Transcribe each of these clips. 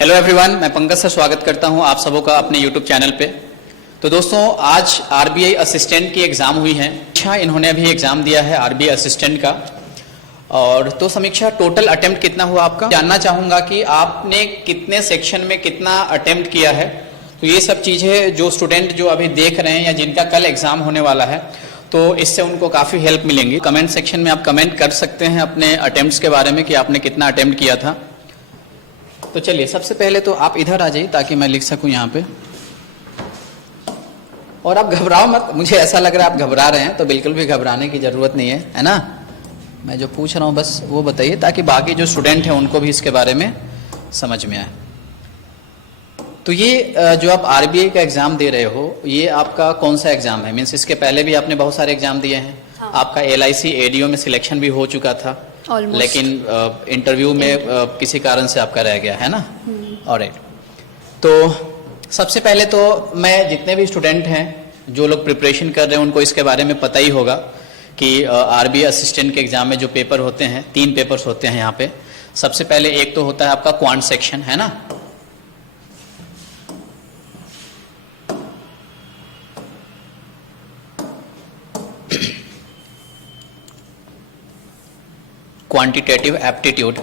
Hello everyone, मैं Pankaj sir स्वागत करता हूं आप सबों का अपने यूट्यूब चैनल पे। तो दोस्तों, आज आरबीआई असिस्टेंट की एग्ज़ाम हुई है। अच्छा, इन्होंने अभी एग्ज़ाम दिया है आरबीआई असिस्टेंट का। और तो समीक्षा, टोटल अटेम्प्ट कितना हुआ आपका? जानना चाहूँगा कि आपने कितने सेक्शन में कितना अटेम्प्ट किया है। तो ये सब चीज़ें जो स्टूडेंट जो अभी देख रहे हैं या जिनका कल एग्ज़ाम होने वाला है, तो इससे उनको काफ़ी हेल्प मिलेंगी। कमेंट सेक्शन में आप कमेंट कर सकते हैं अपने अटेम्प्ट्स के बारे में कि आपने कितना अटेम्प्ट किया था। तो चलिए, सबसे पहले तो आप इधर आ जाइए ताकि मैं लिख सकूं यहाँ पे। और आप घबराओ मत, मुझे ऐसा लग रहा है आप घबरा रहे हैं, तो बिल्कुल भी घबराने की ज़रूरत नहीं है ना। मैं जो पूछ रहा हूँ बस वो बताइए, ताकि बाकी जो स्टूडेंट हैं उनको भी इसके बारे में समझ में आए। तो ये जो आप आरबीआई का एग्ज़ाम दे रहे हो, ये आपका कौन सा एग्ज़ाम है? मीन्स इसके पहले भी आपने बहुत सारे एग्ज़ाम दिए हैं। हाँ। आपका एलआईसी एडीओ में सिलेक्शन भी हो चुका था, लेकिन इंटरव्यू में किसी कारण से आपका रह गया है ना। ऑलराइट, तो सबसे पहले तो मैं जितने भी स्टूडेंट हैं जो लोग प्रिपरेशन कर रहे हैं उनको इसके बारे में पता ही होगा कि आरबीआई असिस्टेंट के एग्जाम में जो पेपर होते हैं, 3 पेपर्स होते हैं यहाँ पे। सबसे पहले एक तो होता है आपका क्वांट सेक्शन, है ना। Quantitative aptitude,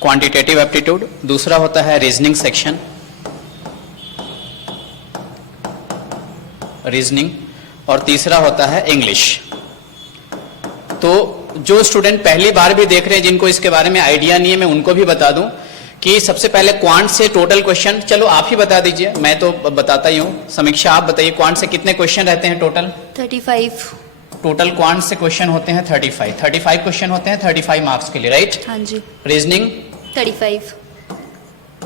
quantitative aptitude. दूसरा होता है रीजनिंग सेक्शन, रीजनिंग। और तीसरा होता है इंग्लिश। तो जो स्टूडेंट पहली बार भी देख रहे हैं, जिनको इसके बारे में आइडिया नहीं है, मैं उनको भी बता दूं कि सबसे पहले क्वांट से टोटल क्वेश्चन, चलो आप ही बता दीजिए, मैं तो बताता ही हूँ। समीक्षा, आप बताइए क्वांट से कितने क्वेश्चन रहते हैं टोटल? 35। टोटल क्वांट से क्वेश्चन होते हैं 35 क्वेश्चन होते हैं 35 मार्क्स के लिए, राइट? हाँ जी। रीजनिंग 35।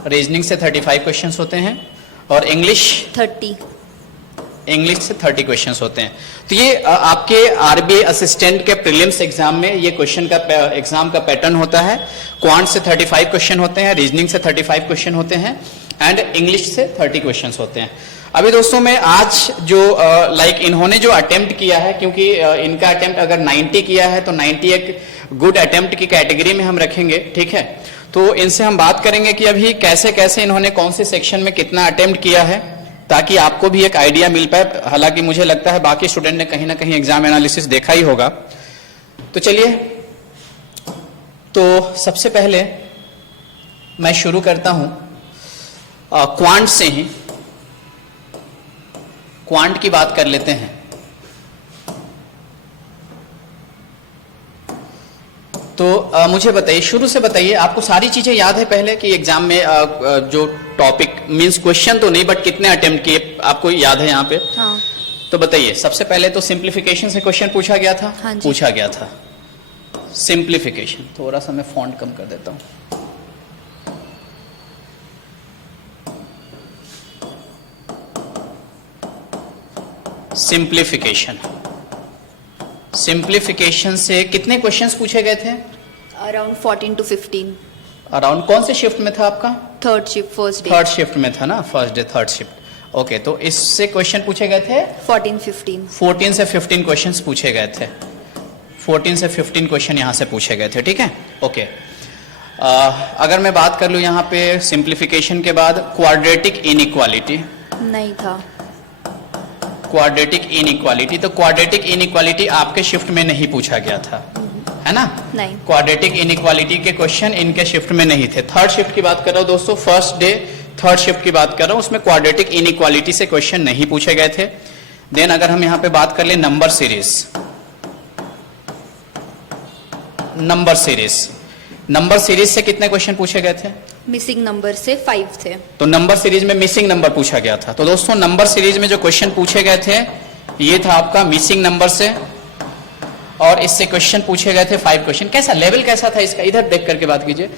रीजनिंग से 35 क्वेश्चंस होते हैं। और इंग्लिश 30। इंग्लिश से 30 क्वेश्चंस होते हैं। तो ये आपके आरबीआई असिस्टेंट के प्रीलिम्स एग्जाम में ये क्वेश्चन का एग्जाम का पैटर्न होता है। क्वांट से 35 क्वेश्चन होते हैं, रीजनिंग से 35 क्वेश्चन होते हैं एंड इंग्लिश से 30 क्वेश्चंस होते हैं। अभी दोस्तों, मैं आज जो इन्होंने जो अटेम्प्ट किया है, क्योंकि इनका अटेम्प्ट अगर 90 किया है तो 90 एक गुड अटेम्प्ट की कैटेगरी में हम रखेंगे, ठीक है। तो इनसे हम बात करेंगे कि अभी कैसे कैसे इन्होंने कौन से सेक्शन में कितना अटेम्प्ट किया है, ताकि आपको भी एक आइडिया मिल पाए। हालांकि मुझे लगता है बाकी स्टूडेंट ने कहीं ना कहीं एग्जाम एनालिसिस देखा ही होगा। तो चलिए, तो सबसे पहले मैं शुरू करता हूं क्वांट से ही। क्वांट की बात कर लेते हैं। तो मुझे बताइए, शुरू से बताइए, आपको सारी चीजें याद है पहले कि एग्जाम में जो टॉपिक मींस क्वेश्चन तो नहीं, बट कितने अटेम्प्ट किए आपको याद है यहाँ पे? हाँ। तो बताइए, सबसे पहले तो सिंप्लीफिकेशन से क्वेश्चन पूछा गया था। हाँ जी। पूछा गया था सिंप्लीफिकेशन। थोड़ा सा मैं फॉन्ट कम कर देता हूं। सिंप्लीफिकेशन, सिंप्लीफिकेशन से कितने क्वेश्चंस पूछे गए थे? Around 14 to 15। अराउंड कौन से शिफ्ट में था आपका? Third shift, first day. Third shift में था ना, first day third shift. Okay, तो इससे क्वेश्चन पूछे गए थे 14-15। 14 से 15 क्वेश्चंस पूछे गए थे। 14 से 15 क्वेश्चन यहाँ से पूछे गए थे, ठीक है। ओके, अगर मैं बात कर लूँ यहाँ पे सिंप्लीफिकेशन के बाद, क्वाड्रेटिक इनइक्वालिटी नहीं था। क्वाड्रेटिक इनइक्वालिटी, तो क्वाड्रेटिक इनइक्वालिटी आपके शिफ्ट में नहीं पूछा गया था, है ना? नहीं। क्वाड्रेटिक इनइक्वालिटी के क्वेश्चन इनके शिफ्ट में नहीं थे। थर्ड शिफ्ट की बात कर रहा हूं दोस्तों, फर्स्ट डे थर्ड शिफ्ट की बात कर रहा हूं, उसमें क्वाड्रेटिक इनइक्वालिटी से क्वेश्चन नहीं पूछे गए थे। देन अगर हम यहां पे बात कर ले number series, number series, number series से कितने क्वेश्चन पूछे गए थे? मिसिंग नंबर से 5 थे। तो नंबर सीरीज में मिसिंग नंबर पूछा गया था। तो दोस्तों, नंबर सीरीज में जो क्वेश्चन पूछे गए थे ये था आपका मिसिंग नंबर से, और इससे क्वेश्चन पूछे गए थे 5 क्वेश्चन। कैसा लेवल कैसा था इसका? इधर देख करके बात कीजिए।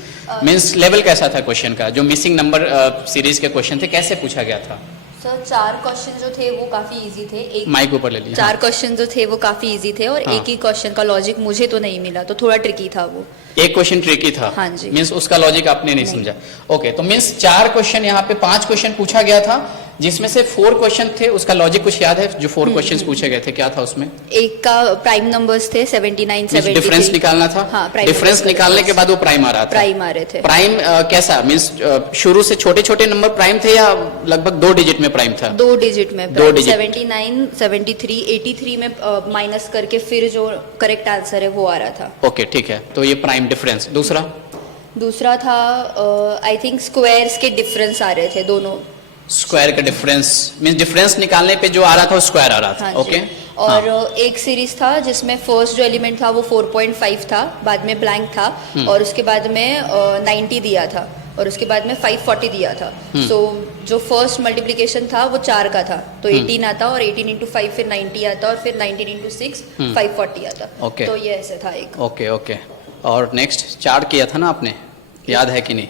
मींस लेवल कैसा था क्वेश्चन का? जो मिसिंग नंबर सीरीज के क्वेश्चन थे, कैसे पूछा गया था? सर 4 क्वेश्चन जो थे वो काफी इजी थे। एक माइक ऊपर ले लीजिए। 4 क्वेश्चन जो थे वो काफी इजी थे, और एक ही क्वेश्चन का लॉजिक मुझे तो नहीं मिला, तो थोड़ा ट्रिकी था वो। एक क्वेश्चन ट्रिकी था। हाँ जी। मींस उसका लॉजिक आपने नहीं समझा। ओके, तो मींस 4 क्वेश्चन यहाँ पे 5 क्वेश्चन पूछा गया था, जिसमें से 4 क्वेश्चन थे, उसका लॉजिक कुछ याद है? जो 4 क्वेश्चंस पूछे गए थे, क्या था उसमें? एक का प्राइम नंबर्स थे 79, 73। डिफरेंस निकालना था। हाँ, प्राइम डिफरेंस नंबर्स निकालने के बाद वो प्राइम आ रहा था। प्राइम आ रहे थे। प्राइम कैसा मींस शुरू से छोटे छोटे नंबर प्राइम थे या लगभग 2 डिजिट में प्राइम था? 2 डिजिट में। 2 डिजिट। 79, 73, 83 में माइनस करके फिर जो करेक्ट आंसर है वो आ रहा था। ओके, ठीक है, तो ये प्राइम डिफरेंस। दूसरा था आई थिंक स्क्वायर्स के डिफरेंस आ रहे थे दोनों। स्क्वायर का डिफरेंस मींस डिफरेंस निकालने पे जो आ रहा था वो स्क्वायर आ रहा था। हाँ ओके। और एक सीरीज था जिसमें फर्स्ट जो एलिमेंट था वो 4.5 था, बाद में ब्लैंक था, और उसके बाद में 90 दिया था, और उसके बाद में 540 दिया था। सो जो फर्स्ट मल्टीप्लिकेशन था वो 4 का था, तो 18 आता, और 18 इंटू 5 फिर 90 आता, और फिर 19 इंटू 6 540 आता। ओके। तो ये ऐसे था एक। Okay okay. और नेक्स्ट 4 किया था ना आपने, याद है कि नहीं?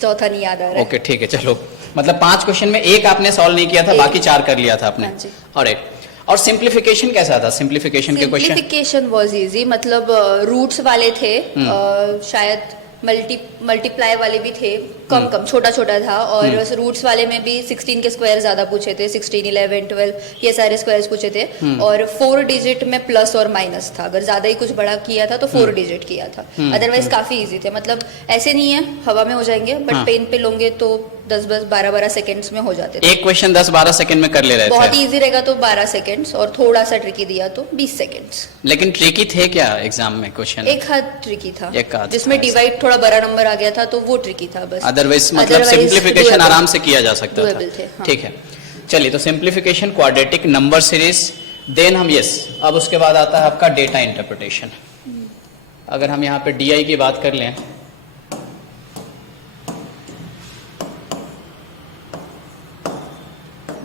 चौथा नहीं याद आ रहा है। ओके, ठीक है, चलो। मतलब 5 क्वेश्चन में एक आपने सॉल्व नहीं किया था, बाकी 4 कर लिया था आपने। हाँ जी। ऑलराइट। और सिंप्लीफिकेशन कैसा था? सिंप्लीफिकेशन के क्वेश्चन? सिंप्लीफिकेशन वाज इजी, मतलब रूट्स वाले थे, शायद मल्टीप्लाई वाले भी थे, कम छोटा छोटा था, और रूट्स वाले में भी 16 के स्क्वायर ज्यादा पूछे थे, 16, 11, 12 ये सारे स्क्वायर्स पूछे थे, और 4 डिजिट में प्लस और माइनस था। अगर ज्यादा ही कुछ बड़ा किया था तो 4 डिजिट किया था। अदरवाइज काफी इजी थे, मतलब ऐसे नहीं है हवा में हो जाएंगे, बट पेन पे लोगे तो 10-10, 12-12 सेकंड्स में हो जाते थे। एक क्वेश्चन 10-12 सेकंड में कर ले रहे थे। बहुत इजी रहेगा तो 12 सेकंड्स, और थोड़ा सा ट्रिकी दिया तो 20 सेकंड्स। लेकिन ट्रिकी थे क्या एग्जाम में क्वेश्चन? एक हाथ ट्रिकी था, एक हाथ, जिसमें डिवाइड थोड़ा बड़ा नंबर आ गया था तो वो ट्रिकी था बस। अदरवाइज मतलब सिंप्लीफिकेशन आराम से किया जा सकता था। हाँ। ठीक है, चलिए, तो simplification, quadratic number series, then हम अब उसके बाद आता है आपका डेटा इंटरप्रिटेशन। अगर हम यहाँ पे डीआई की बात कर लें,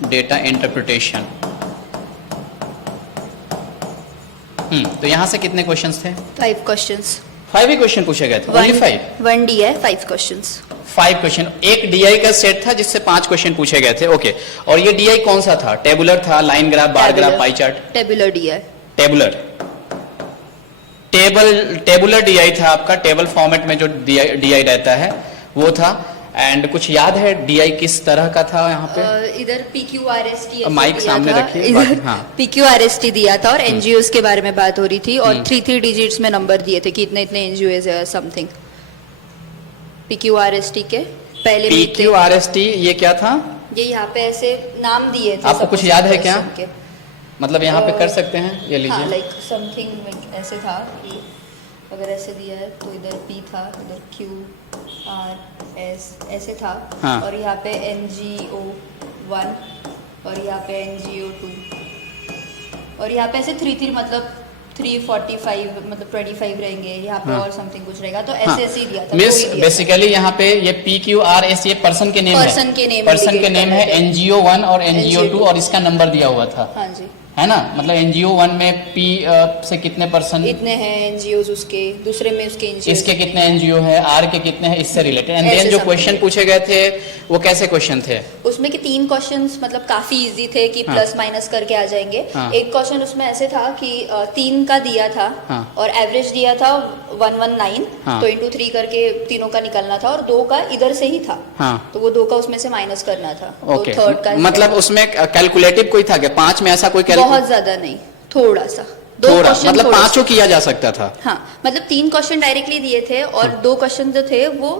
डेटा इंटरप्रिटेशन, तो यहां से कितने क्वेश्चंस थे? 5 क्वेश्चंस। 5 ही क्वेश्चन पूछे गए थे? ओनली 5? 1 डी है, 5 क्वेश्चंस। 5 क्वेश्चन, एक डीआई का सेट था जिससे 5 क्वेश्चन पूछे गए थे। ओके। और ये डीआई कौन सा था? टेबुलर था, line graph, bar graph, pie chart? Tabular D है। टेबुलर डीआई था आपका, टेबल फॉर्मेट में जो डीआई रहता है वो था। एंड कुछ याद है डीआई किस तरह का था? यहाँ पे इधर PQRST माइक सामने रखिए। हाँ। PQRST दिया था, और एनजीओस के बारे में बात हो रही थी, और 3 डिजिट्स में नंबर दिए थे कि इतने इतने एनजीओस है समथिंग। PQRST के पहले PQRST ये क्या था? ये यहाँ पे ऐसे नाम दिए थे। आपको कुछ याद है क्या? मतलब यहाँ पे कर सकते हैं, ये लीजिए। लाइक समथिंग ऐसे था कि अगर ऐसे दिया है तो इधर P था, इधर Q R S ऐसे था। हाँ। और यहाँ पे NGO1 और यहाँ पे NGO2 और यहाँ पे ऐसे 3 मतलब 345 मतलब 25 रहेंगे, यहाँ पे और समथिंग कुछ रहेगा, तो ऐसे ऐसे ही दिया था। मिस बेसिकली यहाँ पे ये PQRS ये पर्सन के नेम है, पर्सन के नेम है। NGO1 और NGO2 और इसका नंबर दिया हुआ था। हाँ जी, है ना? मतलब NGO1 में P से कितने परसेंट इतने हैं NGOs, उसके दूसरे में उसके NGOs, इसके कितने NGO है, R के कितने हैं, इससे रिलेटेड। एंड देन जो क्वेश्चन पूछे गए थे वो कैसे क्वेश्चन थे? उसमें के 3 क्वेश्चंस मतलब काफी इजी थे कि प्लस माइनस करके आ जाएंगे। एक क्वेश्चन उसमें ऐसे था कि 3 का दिया था और एवरेज दिया था 119, तो इंटू 3 करके तीनों का निकालना था, और 2 का इधर से ही था, तो वो 2 का उसमें से माइनस करना था। ओके, तो थर्ड का मतलब उसमें कैलकुलेटिव कोई था क्या? 5 में ऐसा कोई बहुत ज्यादा नहीं, थोड़ा सा, थोड़ा मतलब 5 किया जा सकता था। हाँ, मतलब 3 क्वेश्चन डायरेक्टली दिए थे, और 2 क्वेश्चन जो थे वो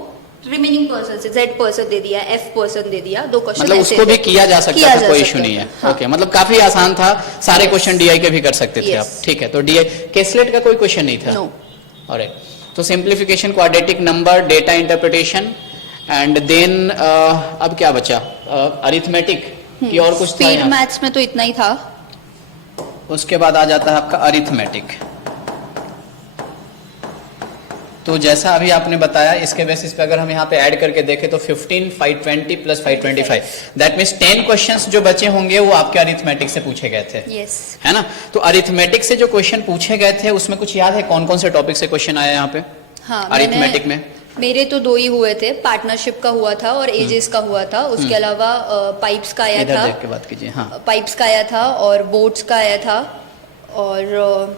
रिमेनिंग पर्सन से Z पर्सन दे दिया, F पर्सन दे दिया, 2 क्वेश्चन मतलब उसको भी किया जा सकता था, कोई इशू नहीं है। ओके, मतलब काफी आसान था, सारे क्वेश्चन डीआई के भी कर सकते थे आप। ठीक है, तो डीआई केसलेट का कोई क्वेश्चन नहीं था? नो। ऑलराइट, तो simplification, quadratic number, data interpretation, and then अब क्या बचा? अरिथमेटिक की और कुछ था? स्पीड मैथ्स में तो इतना ही था। उसके बाद आ जाता है आपका अरिथमेटिक। तो जैसा अभी आपने बताया, इसके बेसिस पे अगर हम यहाँ पे ऐड करके देखें तो 15, 520 प्लस 525, दैट मीन्स 10 क्वेश्चंस जो बचे होंगे वो आपके अरिथमेटिक से पूछे गए थे। yes. है ना? तो अरिथमेटिक से जो क्वेश्चन पूछे गए थे उसमें कुछ याद है कौन कौन से टॉपिक से क्वेश्चन आया यहाँ पे? हाँ, अरिथमेटिक में मेरे तो 2 ही हुए थे, पार्टनरशिप का हुआ था और एजेस का हुआ था। उसके अलावा पाइप्स का आया था, देख के बात कीजिए। हाँ, पाइप्स का आया था, और बोट्स का आया था, और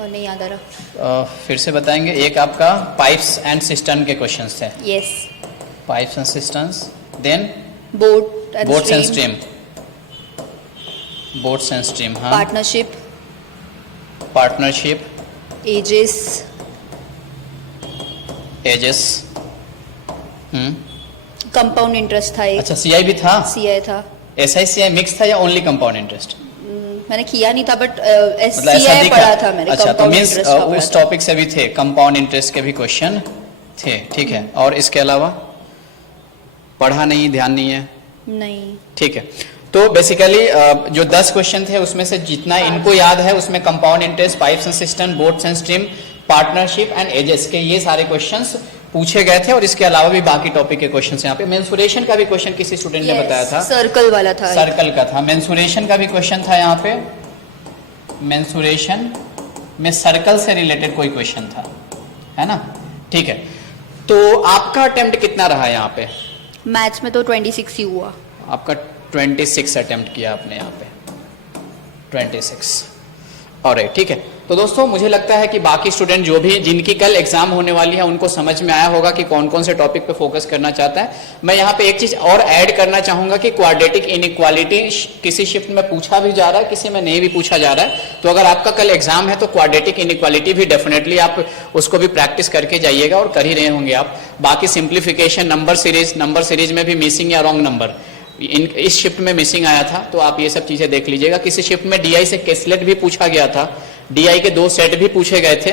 नहीं याद आ रहा। फिर से बताएंगे। एक आपका पाइप्स एंड सिस्टर्न के क्वेश्चंस थे। Yes, pipes and cisterns, then boat boats and stream, boats and stream, हाँ, partnership, partnership, ages, ages, compound interest था एक, अच्छा सीआई भी था, सीआई था। एसआई सीआई मिक्स था या ओनली कंपाउंड इंटरेस्ट? मैंने किया नहीं था बट मतलब ऐसा सीआई दिखा, पढ़ा था मैंने, अच्छा तो कंपाउंड मीन्स इंटरेस्ट का उस पढ़ा टॉपिक से भी थे, कंपाउंड इंटरेस्ट के भी क्वेश्चन थे, ठीक है, और इसके अलावा पढ़ा नहीं, ध्यान नहीं है, था। नहीं, ठीक है। तो बेसिकली जो 10 क्वेश्चन थे उसमें से जितना इनको याद है उसमें compound interest, pipes and system, boats and stream, partnership and ages के ये सारे क्वेश्चंस पूछे गए थे, और इसके अलावा भी बाकी टॉपिक के क्वेश्चंस यहाँ पे। मेंसुरेशन का भी क्वेश्चन किसी स्टूडेंट ने बताया था, सर्कल वाला था, सर्कल का था। मेंसुरेशन का भी क्वेश्चन था यहाँ पे, मेंसुरेशन में सर्कल से रिलेटेड कोई क्वेश्चन था, है ना, ठीक है। तो आपका अटेम्प्ट कितना रहा यहाँ पे? मैथ्स में तो 26 ही हुआ। आपका 26 अटेम्प्ट किया आपने यहाँ पे, 26, और ठीक है। तो दोस्तों मुझे लगता है कि बाकी स्टूडेंट जो भी जिनकी कल एग्जाम होने वाली है उनको समझ में आया होगा कि कौन कौन से टॉपिक पे फोकस करना चाहता है। मैं यहाँ पे एक चीज और ऐड करना चाहूंगा कि क्वाड्रेटिक इनइक्वालिटी किसी शिफ्ट में पूछा भी जा रहा है, किसी में नहीं भी पूछा जा रहा है। तो अगर आपका कल एग्जाम है तो क्वाड्रेटिक इनइक्वालिटी भी डेफिनेटली आप उसको भी प्रैक्टिस करके जाइएगा, और कर ही रहे होंगे आप। बाकी सिंप्लीफिकेशन, नंबर सीरीज में भी मिसिंग या रॉन्ग नंबर इस शिफ्ट में मिसिंग आया था, तो आप ये सब चीजें देख लीजिएगा। किसी शिफ्ट में डीआई से केसलेट भी पूछा गया था, डीआई के 2 सेट भी पूछे गए थे,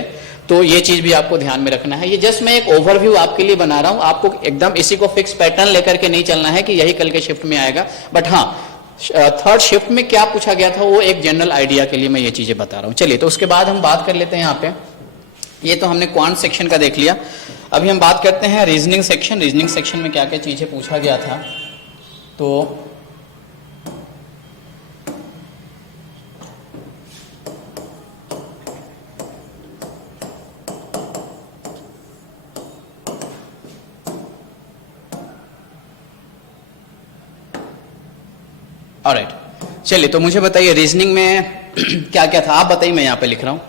तो ये चीज भी आपको ध्यान में रखना है। ये जस्ट मैं एक ओवरव्यू आपके लिए बना रहा हूं, आपको एकदम इसी को फिक्स पैटर्न लेकर के नहीं चलना है कि यही कल के शिफ्ट में आएगा, बट हाँ थर्ड शिफ्ट में क्या पूछा गया था वो एक जनरल आइडिया के लिए मैं ये चीजें बता रहा हूं। चलिए, तो उसके बाद हम बात कर लेते हैं यहाँ पे। ये तो हमने क्वांट सेक्शन का देख लिया, अभी हम बात करते हैं रीजनिंग सेक्शन। रीजनिंग सेक्शन में क्या क्या चीजें पूछा गया था, तो ऑलराइट, चलिए तो मुझे बताइए रीजनिंग में क्या क्या था, आप बताइए, मैं यहाँ पे लिख रहा हूँ।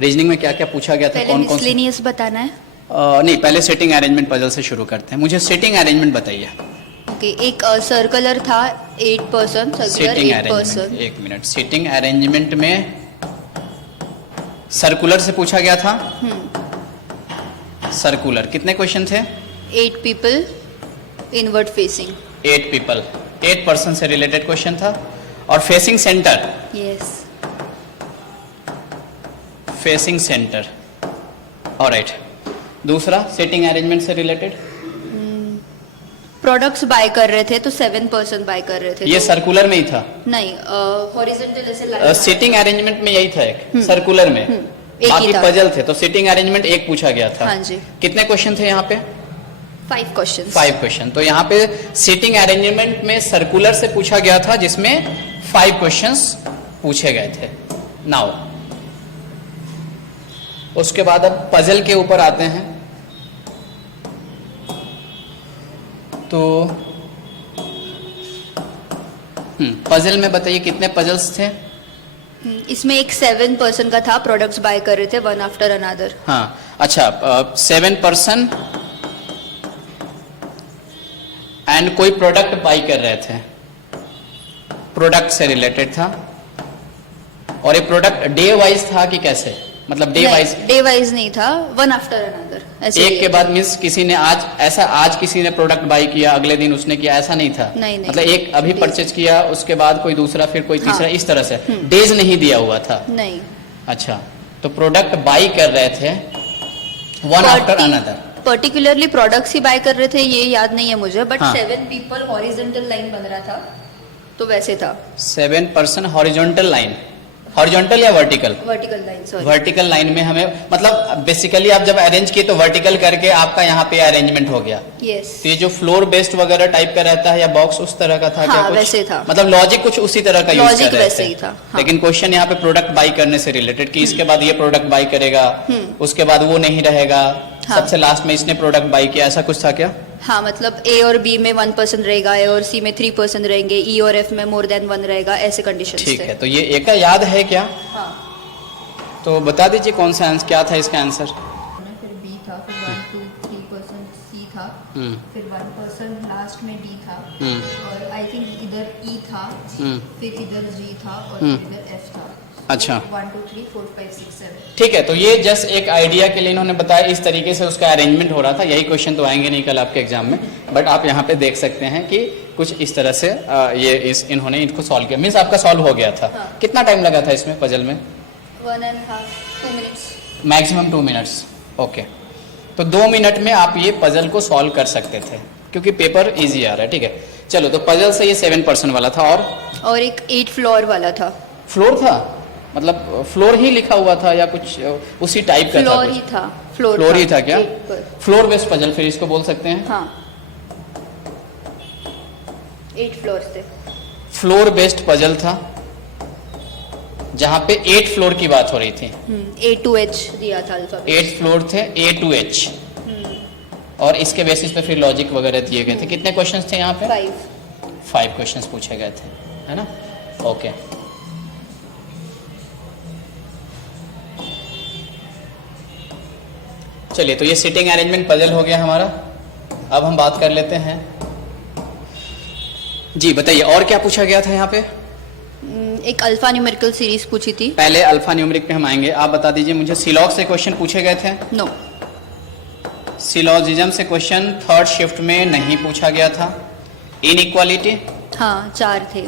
रीजनिंग में क्या क्या पूछा गया था, कौन कौन मिसलेनियस बताना है? नहीं, पहले सेटिंग अरेंजमेंट पजल से शुरू करते हैं। मुझे सेटिंग अरेंजमेंट बताइए। ओके, एक सर्कुलर था 8%, सर्कुलर 8%। एक मिनट, सेटिंग अरेंजमेंट में सर्कुलर से पूछा गया था। सर्कुलर कितने क्वेश्चन थे? 8 पीपल इनवर्ट फेसिंग। 8 पीपल, 8% से रिलेटेड क्वेश्चन था। और facing centre, yes, facing centre, alright. दूसरा सेटिंग अरेंजमेंट से रिलेटेड प्रोडक्ट्स बाय कर रहे थे तो 7% बाय कर रहे थे, ये तो सर्कुलर में ही था। नहीं, हॉरिजॉन्टल ऐसे लाइन सिटिंग अरेंजमेंट में यही था एक, सर्कुलर में एक बाकी ही था। पजल थे, तो सिटिंग अरेंजमेंट एक पूछा गया था। हाँ जी। कितने क्वेश्चन थे यहाँ पे? 5 क्वेश्चन। 5 क्वेश्चन। तो यहाँ पे सिटिंग अरेंजमेंट में सर्कुलर से पूछा गया था जिसमें 5 क्वेश्चंस पूछे गए थे। नाउ उसके बाद अब पजल के ऊपर आते हैं। तो पजल में बताइए कितने पजल्स थे? इसमें एक 7% का था, प्रोडक्ट्स बाय कर रहे थे वन आफ्टर अनदर। हाँ, अच्छा, 7% एंड कोई प्रोडक्ट बाई कर रहे थे, प्रोडक्ट से रिलेटेड था। और ये प्रोडक्ट डे वाइज था कि कैसे, मतलब डे वाइज नहीं था, वन आफ्टर अनदर ऐसे एक के बाद मीन्स किसी ने आज किसी ने प्रोडक्ट बाई किया, अगले दिन उसने किया, ऐसा नहीं था। नहीं, मतलब एक अभी परचेज किया, उसके बाद कोई दूसरा, फिर कोई तीसरा, इस तरह से डेज नहीं दिया हुआ था। नहीं। अच्छा, तो प्रोडक्ट बाई कर रहे थे one after another. Particularly products ही बाय कर रहे थे ये याद नहीं है मुझे, बट हाँ। 7 पीपल हॉरिजॉन्टल लाइन बन रहा था, तो वैसे था। 7% हॉरिजॉन्टल लाइन, हॉरिजॉन्टल या vertical? Vertical line, sorry. Vertical line में हमें, मतलब बेसिकली आप जब अरेंज किए तो वर्टिकल करके आपका यहाँ पे अरेंजमेंट हो गया। यस। तो ये जो फ्लोर बेस्ड वगैरह टाइप का रहता है या बॉक्स उस तरह का था? हाँ, क्या कुछ वैसे था, मतलब लॉजिक कुछ उसी तरह का यूज कर लॉजिक रहे वैसे थे। ही था। हाँ। लेकिन क्वेश्चन यहाँ पे प्रोडक्ट बाई करने से रिलेटेड कि इसके बाद ये प्रोडक्ट बाई करेगा, उसके बाद वो नहीं रहेगा, हाँ। सबसे लास्ट में इसने प्रोडक्ट बाई किया, ऐसा कुछ था क्या? हाँ, मतलब ए और बी में 1% रहेगा, ए और सी में 3% रहेंगे, ई और एफ में मोर देन 1 रहेगा, ऐसे कंडीशन। ठीक है, तो ये एक का याद है क्या? हाँ। तो बता दीजिए कौन सा आंसर, क्या था इसका आंसर? फिर बी था, फिर 1, 2, 3% सी था, फिर 1% लास्ट में डी था, और आई थिंक था, फिर इधर G था और हम्म। फिर इधर F था। अच्छा। 1 2 3 4 5 6 7। ठीक है, तो ये जस्ट एक आइडिया के लिए इन्होंने बताया, इस तरीके से उसका अरेंजमेंट हो रहा था। यही क्वेश्चन तो आएंगे नहीं कल आपके एग्जाम में, बट आप यहाँ पे देख सकते हैं कि कुछ इस तरह से इन्होंने इनको सॉल्व किया, मीन्स आपका सॉल्व हो गया था। हाँ। कितना टाइम लगा था इसमें पजल में? 1.5 2 मिनट्स। Maximum 2 minutes. ओके, तो 2 मिनट में आप ये पजल को सॉल्व कर सकते थे, क्योंकि पेपर इजी आ रहा है। ठीक है, चलो, तो पजल से ये 7% वाला था, और एक 8 फ्लोर वाला था। फ्लोर था, मतलब फ्लोर ही लिखा हुआ था या कुछ उसी टाइप का था? फ्लोर ही था। फ्लोर ही था क्या? 8 पर। फ्लोर बेस्ड पजल फिर इसको बोल सकते हैं। हाँ, 8 फ्लोर थे। फ्लोर बेस्ड पजल था, जहां पे 8 फ्लोर की बात हो रही थी। A to H दिया था अल्फाबेट। 8 फ्लोर थे, A to H, और इसके बेसिस पे फिर लॉजिक वगैरह दिए गए थे। कितने क्वेश्चंस थे यहाँ पे? 5 क्वेश्चंस पूछे गए थे, है ना? ओके, चलिए, तो ये सिटिंग अरेंजमेंट पजल हो गया हमारा। अब हम बात कर लेते हैं, जी बताइए, और क्या पूछा गया था यहाँ पे? एक अल्फा न्यूमेरिकल सीरीज पूछी थी। पहले अल्फा न्यूमेरिक पे हम आएंगे। आप बता दीजिए मुझे, सिलॉग से क्वेश्चन पूछे गए थे? नो। सिलॉजिज्म से क्वेश्चन थर्ड शिफ्ट में नहीं पूछा गया था। इनइक्वालिटी? हाँ, 4 थे।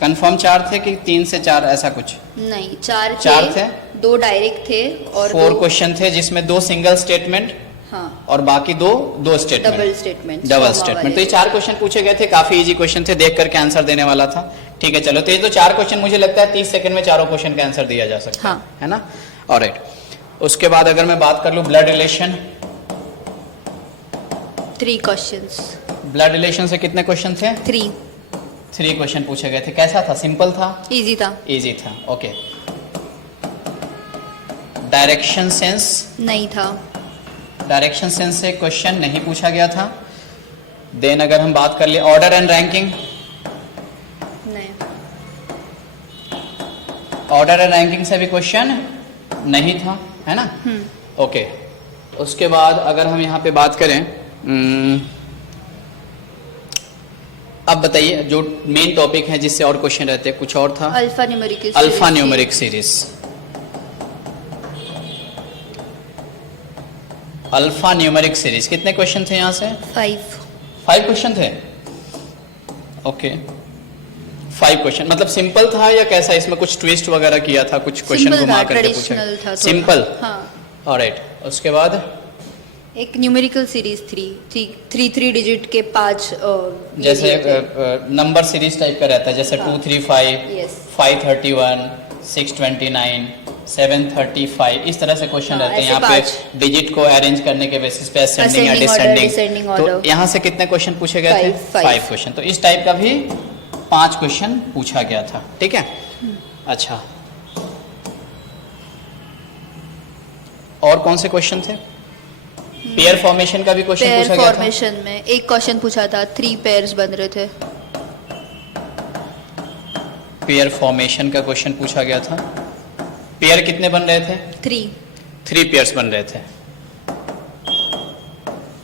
कंफर्म 4 थे कि 3 से 4 ऐसा कुछ? नहीं, 4 थे। 2 डायरेक्ट थे और 4 क्वेश्चन थे, जिसमें 2 सिंगल स्टेटमेंट, हाँ, और बाकी दो statement, double statement. Double statement. तो ये 4 क्वेश्चन पूछे गए थे, काफी इजी क्वेश्चन थे, देख करके आंसर देने वाला था। ठीक है, चलो, तो ये तो 4 क्वेश्चन, मुझे लगता है 30 सेकंड में चारों क्वेश्चन का आंसर दिया जा सकता हाँ। है ना? ऑलराइट, उसके बाद अगर मैं बात कर लूं blood relation. 3 questions. Blood relation से कितने क्वेश्चन थे? 3 क्वेश्चन पूछे गए थे। कैसा था? सिंपल था? इजी था। इजी था, ओके। Direction sense? नहीं था। डायरेक्शन सेंस से क्वेश्चन नहीं पूछा गया था। देन अगर हम बात कर ले ऑर्डर एंड रैंकिंग, नहीं। ऑर्डर एंड रैंकिंग से भी क्वेश्चन नहीं था, है ना? ओके, उसके बाद अगर हम यहाँ पे बात करें, अब बताइए जो मेन टॉपिक है जिससे और क्वेश्चन रहते हैं, कुछ और था? Alpha numeric alpha numeric series. Alpha numeric series कितने क्वेश्चन थे यहाँ से? 5 क्वेश्चन थे, ओके। 5 क्वेश्चन, मतलब सिंपल था या कैसा? इसमें कुछ ट्विस्ट वगैरह किया था, कुछ क्वेश्चन घुमा करके पूछा? सिंपल, हाँ। ऑलराइट। उसके बाद एक न्यूमेरिकल सीरीज 3 डिजिट के 5 जैसे नंबर सीरीज टाइप का रहता है, जैसे 235, Yes. 531, 629, 735, इस तरह से क्वेश्चन हाँ, रहते हैं। ऐसे यहाँ 5 पे डिजिट को अरेंज करने के बेसिस पे असेंडिंग या Ascending order, डिसेंडिंग। descending तो order। यहाँ से कितने क्वेश्चन पूछे गए थे? 5 क्वेश्चन। तो इस टाइप का भी 5 क्वेश्चन पूछा गया था, ठीक है? अच्छा, और कौन से क्वेश्चन थे? पेयर फॉर्मेशन का भी क्वेश्चन पेयर पूछा गया था। फॉर्मेशन में एक क्वेश्चन पूछा था, 3 पेयर्स बन रहे थे। पेयर फॉर्मेशन का क्वेश्चन पूछा गया था। पेयर कितने बन रहे थे? 3 पेयर्स बन रहे थे।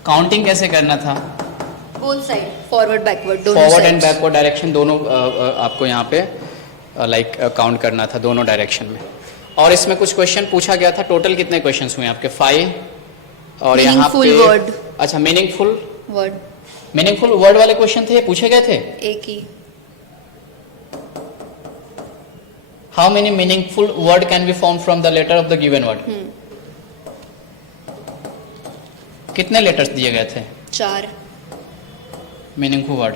काउंटिंग कैसे करना था? बोथ साइड, फॉरवर्ड बैकवर्ड, दोनों forward and sides। Backward direction दोनों आपको यहाँ पे लाइक काउंट करना था, दोनों डायरेक्शन में। और इसमें कुछ क्वेश्चन पूछा गया था। टोटल कितने क्वेश्चंस हुए आपके? 5। और यहाँ पे Meaningful word। अच्छा, मीनिंगफुल वर्ड, वर्ड वाले क्वेश्चन थे, ये पूछे गए थे। एक ही। How many meaningful word can be form from the letter of the given word? कितने लेटर्स दिए गए थे? 4। मीनिंगफुल वर्ड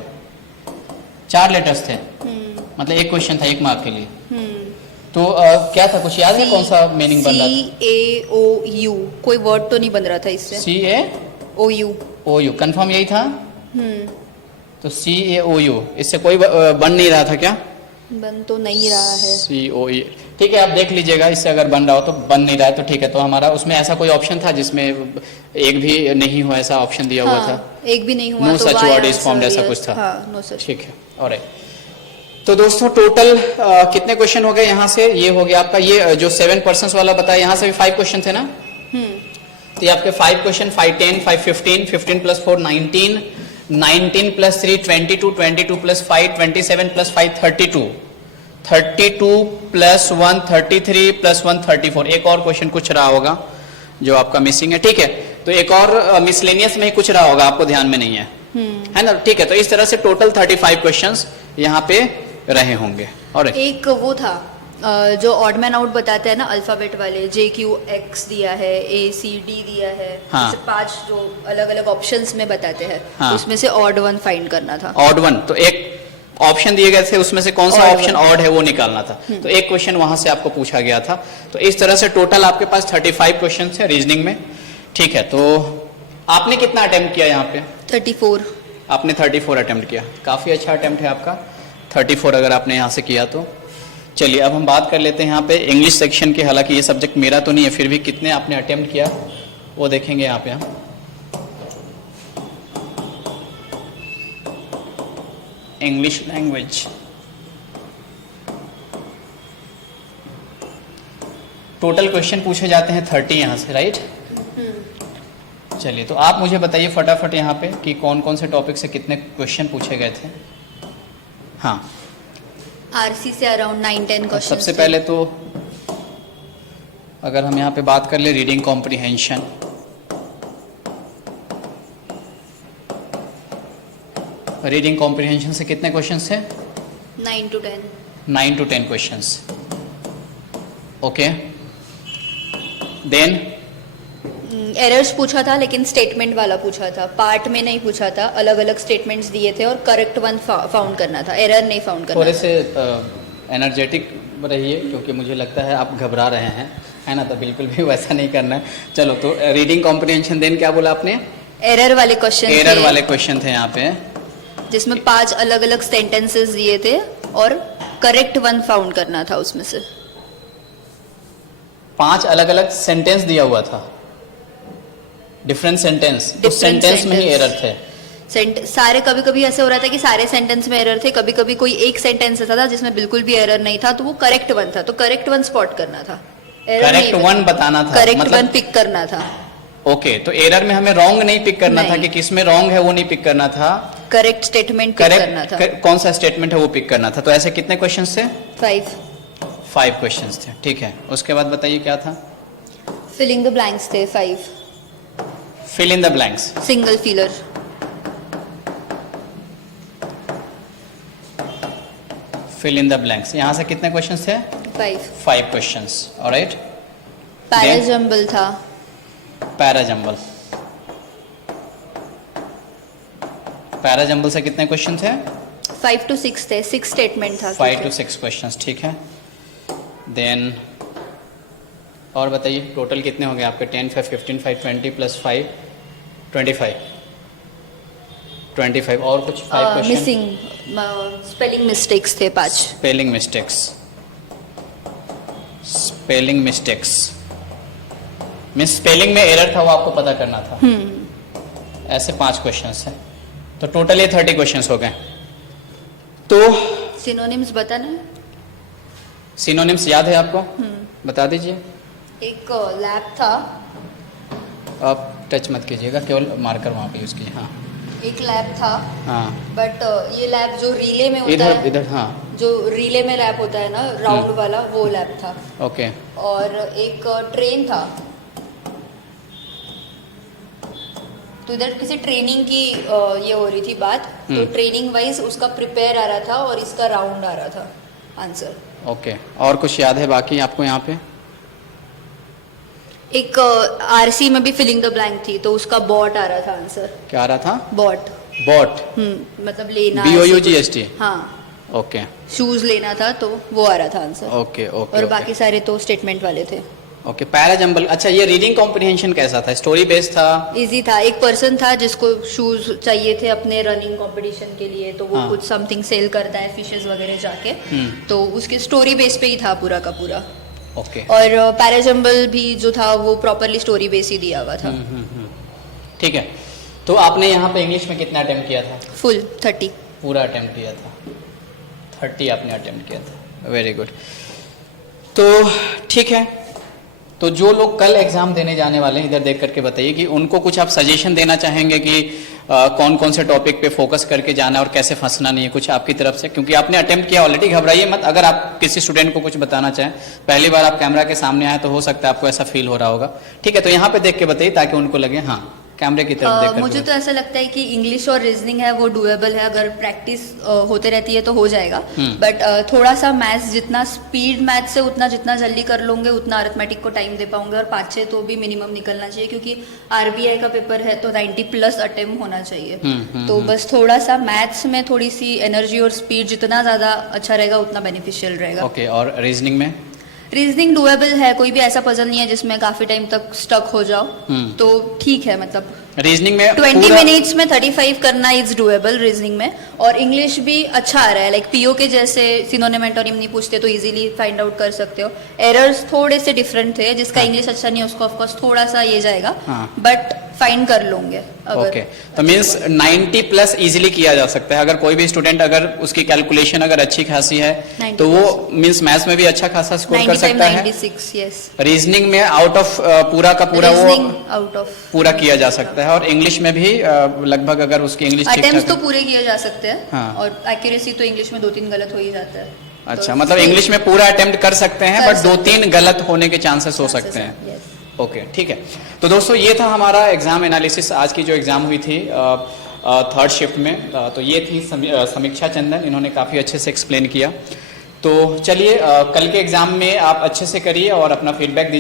4 लेटर्स थे, मतलब एक क्वेश्चन था 1 मार्क के लिए। तो क्या था, कुछ याद है कौन सा मीनिंग बन रहा था? CAOU, कोई वर्ड तो नहीं बन रहा था इससे। CAOU कंफर्म यही था? तो CAOU, इससे कोई बन नहीं रहा था क्या? बन तो नहीं रहा है। COE, ठीक है, आप देख लीजिएगा, इससे अगर बन रहा हो तो बन नहीं रहा है तो ठीक है। तो हमारा उसमें ऐसा कोई ऑप्शन था जिसमें एक भी नहीं हुआ, ऐसा ऑप्शन दिया हुआ था? एक भी नहीं हुआ। नो तो सच why word is answer formed, ऐसा yes? कुछ था? हाँ, नो सच। ठीक है, ऑलराइट। तो दोस्तों टोटल कितने क्वेश्चन हो गए यहाँ से? ये हो गया आपका, ये जो 7 पर्सन्स वाला बताया, यहाँ से भी 5 क्वेश्चन थे ना? तो ये आपके 5 question, 5 10, 5 15, 15 + 4 19, 19 plus 3 22, 22 plus 5 27 plus 5 32, 32 plus 1 33 plus 1 34। एक और क्वेश्चन कुछ रहा होगा जो आपका मिसिंग है, ठीक है। तो एक और मिसलेनियस में ही कुछ रहा होगा, आपको ध्यान में नहीं है ना, ठीक है। तो इस तरह से टोटल 35 क्वेश्चंस यहाँ पे रहे होंगे। और एक वो था जो ऑड मैन आउट बताते हैं ना अल्फाबेट वाले, JQX दिया है, ACD दिया है, हाँ। जैसे 5 जो अलग अलग ऑप्शंस में बताते हैं, हाँ। उसमें से ऑड वन फाइंड करना था। ऑड वन, तो एक ऑप्शन दिए गए थे, उसमें से कौन सा Odd ऑप्शन one। ऑड है वो निकालना था। तो एक क्वेश्चन वहां से आपको पूछा गया था। तो इस तरह से टोटल आपके पास 35 क्वेश्चन है रीजनिंग में, ठीक है। तो आपने कितना अटेम्प्ट किया यहाँ पे? 34। आपने 34 अटेम्प्ट किया, काफी अच्छा अटेम्प्ट है आपका 34 अगर आपने यहाँ से किया तो। चलिए अब हम बात कर लेते हैं यहाँ पे इंग्लिश सेक्शन के। हालांकि ये सब्जेक्ट मेरा तो नहीं है, फिर भी कितने आपने अटेम्प्ट किया वो देखेंगे यहाँ पे हम। इंग्लिश लैंग्वेज टोटल क्वेश्चन पूछे जाते हैं 30 यहाँ से, राइट। चलिए तो आप मुझे बताइए फटाफट यहाँ पे कि कौन कौन से टॉपिक से कितने क्वेश्चन पूछे गए थे। हाँ, RC से अराउंड 9-10 क्वेश्चन। सबसे पहले तो अगर हम यहाँ पे बात कर ले रीडिंग कॉम्प्रिहेंशन, रीडिंग कॉम्प्रिहेंशन से कितने क्वेश्चंस थे? 9 to 10। 9 to 10 questions, okay. Then errors पूछा था, लेकिन स्टेटमेंट वाला पूछा था, पार्ट में नहीं पूछा था। अलग अलग स्टेटमेंट्स दिए थे और करेक्ट वन फाउंड करना था, एरर नहीं फाउंड करना थोड़े था। से एनर्जेटिक रहिए क्योंकि मुझे लगता है आप घबरा रहे हैं, है ना, तो बिल्कुल भी वैसा नहीं करना है। चलो तो रीडिंग कॉम्प्रिहेंशन, देन क्या बोला आपने? एरर वाले क्वेश्चन, एरर वाले क्वेश्चन थे यहाँ पे, जिसमें 5 अलग अलग सेंटेंसेस दिए थे और करेक्ट वन फाउंड करना था उसमें से। 5 अलग अलग सेंटेंस दिया हुआ था, डिफरेंट सेंटेंस, उस सेंटेंस में ही एरर थे। सारे, कभी कभी ऐसे हो रहा था कि सारे सेंटेंस में एरर थे, कभी कभी कोई एक सेंटेंस ऐसा था जिसमें बिल्कुल भी एरर नहीं था, तो वो करेक्ट वन था, तो करेक्ट वन स्पॉट करना था, करेक्ट वन बताना था, करेक्ट मतलब वन पिक करना था। ओके, तो एरर में हमें रॉन्ग नहीं पिक करना था नहीं। कि किसमें रॉन्ग है वो नहीं पिक करना था, करेक्ट स्टेटमेंट पिक करना था। कौन सा स्टेटमेंट है वो पिक करना था। तो ऐसे कितने क्वेश्चंस थे? 5 क्वेश्चंस थे, ठीक है। उसके बाद बताइए क्या था? फिलिंग द ब्लैंक्स थे 5। Fill in the blanks, single filler. Fill in the blanks, यहाँ से कितने क्वेश्चंस थे? 5 क्वेश्चंस, ऑलराइट। पैराजम्बल था। पैराजम्बल, पैराजम्बल से कितने क्वेश्चन थे? 5 to 6 थे, 6 स्टेटमेंट था। 5 to 6 क्वेश्चंस, ठीक है। देन और बताइए टोटल कितने हो गए आपके? 10 5 15 5 20 प्लस 5 25 और कुछ 5 क्वेश्चन। मिसिंग स्पेलिंग मिस्टेक्स थे 5। स्पेलिंग मिस्टेक्स मीन्स स्पेलिंग में एरर था वो आपको पता करना था। ऐसे 5 क्वेश्चंस हैं, तो टोटल ये 30 क्वेश्चंस हो गए। तो सिनोनिम्स बताना है। सिनोनिम्स याद है आपको? बता दीजिए। एक लैब था, आप टच मत कीजिएगा, केवल मार्कर वहाँ पे यूज कीजिए। हाँ, एक लैब था, हाँ, बट ये लैब जो रिले में होता इधर है, इधर, हाँ, जो रिले में लैब होता है ना राउंड वाला, वो लैब था। ओके। और एक ट्रेन था, तो इधर किसी ट्रेनिंग की ये हो रही थी बात, तो ट्रेनिंग वाइज उसका प्रिपेयर आ रहा था और इसका राउंड आ रहा था आंसर। ओके, और कुछ याद है बाकी आपको यहाँ पे? एक आरसी में भी फिलिंग द ब्लैंक थी, तो उसका बॉट आ रहा था आंसर। क्या आ रहा था? बॉट। बॉट, मतलब लेना, BOUGST। हाँ, ओके शूज लेना था, तो वो आ रहा था आंसर। Okay okay. और बाकी सारे तो स्टेटमेंट वाले थे। Okay, parajumble. अच्छा, ये रीडिंग कॉम्प्रिहेंशन कैसा था? स्टोरी बेस्ड था? इजी था। एक पर्सन था जिसको शूज चाहिए थे अपने रनिंग कंपटीशन के लिए, तो वो हाँ। कुछ समथिंग सेल करता है फिशेस वगैरह जाके, तो उसके स्टोरी बेस पे ही था पूरा का पूरा। ओके, और पैराजम्बल भी जो था वो प्रॉपरली स्टोरी बेस ही दिया हुआ था। ठीक है। तो आपने यहाँ पे इंग्लिश में कितना अटेम्प्ट किया था? फुल 30। पूरा अटेम्प्ट किया था, 30 आपने अटेम्प्ट किया था। Very good. तो ठीक है, तो जो लोग कल एग्जाम देने जाने वाले हैं, इधर देख करके बताइए कि उनको कुछ आप सजेशन देना चाहेंगे कि कौन कौन से टॉपिक पे फोकस करके जाना है और कैसे फंसना नहीं है, कुछ आपकी तरफ से, क्योंकि आपने अटेम्प्ट किया ऑलरेडी, घबराइए मत। अगर आप किसी स्टूडेंट को कुछ बताना चाहें, पहली बार आप कैमरा के सामने आए तो हो सकता है आपको ऐसा फील हो रहा होगा, ठीक है? तो यहाँ पे देख के बताइए ताकि उनको लगे हाँ कैमरे की तरफ देख मुझे तो ऐसा लगता है कि इंग्लिश और रीजनिंग है वो डुएबल है, अगर प्रैक्टिस होते रहती है तो हो जाएगा। बट थोड़ा सा मैथ्स, जितना स्पीड मैथ्स से उतना जितना जल्दी कर लोगे उतना अरिथमेटिक को टाइम दे पाओगे, और 5-6 तो भी मिनिमम निकलना चाहिए, क्योंकि आरबीआई का पेपर है तो 90+ अटेम्प्ट होना चाहिए। तो बस थोड़ा सा मैथ्स में थोड़ी सी एनर्जी और स्पीड जितना ज्यादा अच्छा रहेगा उतना बेनिफिशियल रहेगा। ओके, और रीजनिंग में? रीजनिंग डुएबल है, कोई भी ऐसा पजल नहीं है जिसमें काफी टाइम तक स्टक हो जाओ, तो ठीक है। मतलब रीजनिंग में 20 मिनट्स में 35 करना इज डुएबल रीजनिंग में। और इंग्लिश भी अच्छा आ रहा है, लाइक पीओ के जैसे सिनोनिम एंटोनिम नहीं पूछते तो इजीली फाइंड आउट कर सकते हो। एरर्स थोड़े से डिफरेंट थे, जिसका इंग्लिश अच्छा नहीं है उसको ऑफकोर्स थोड़ा सा ये जाएगा, बट फाइंड कर लोगे अगर। ओके, तो मींस 90+ इजीली किया जा सकता है। अगर कोई भी स्टूडेंट अगर उसकी कैलकुलेशन अगर अच्छी खासी है तो वो मींस मैथ्स में भी अच्छा खासा स्कोर कर सकता है। 96, यस। रीजनिंग में आउट ऑफ पूरा का पूरा वो आउट ऑफ पूरा किया जा सकता है, और इंग्लिश में भी लगभग अगर उसकी इंग्लिश ठीक अटेम्प्ट्स ठाक तो पूरे किए जा सकते हैं। हाँ। और एक्यूरेसी तो इंग्लिश में 2-3 गलत हो ही जाता है। अच्छा, तो मतलब इंग्लिश में पूरा अटेम्प्ट कर सकते हैं, कर बट 2-3 गलत होने के चांसेस हो सकते हैं। yes। ओके, ठीक है। तो दोस्तों ये था हमारा एग्जाम एनालिसिस, आज की जो एग्जाम हुई थी थर्ड शिफ्ट में। तो ये थी समीक्षा चंदन, इन्होंने काफी अच्छे से एक्सप्लेन किया। तो चलिए कल के एग्जाम में आप अच्छे से करिए और अपना फीडबैक दीजिए।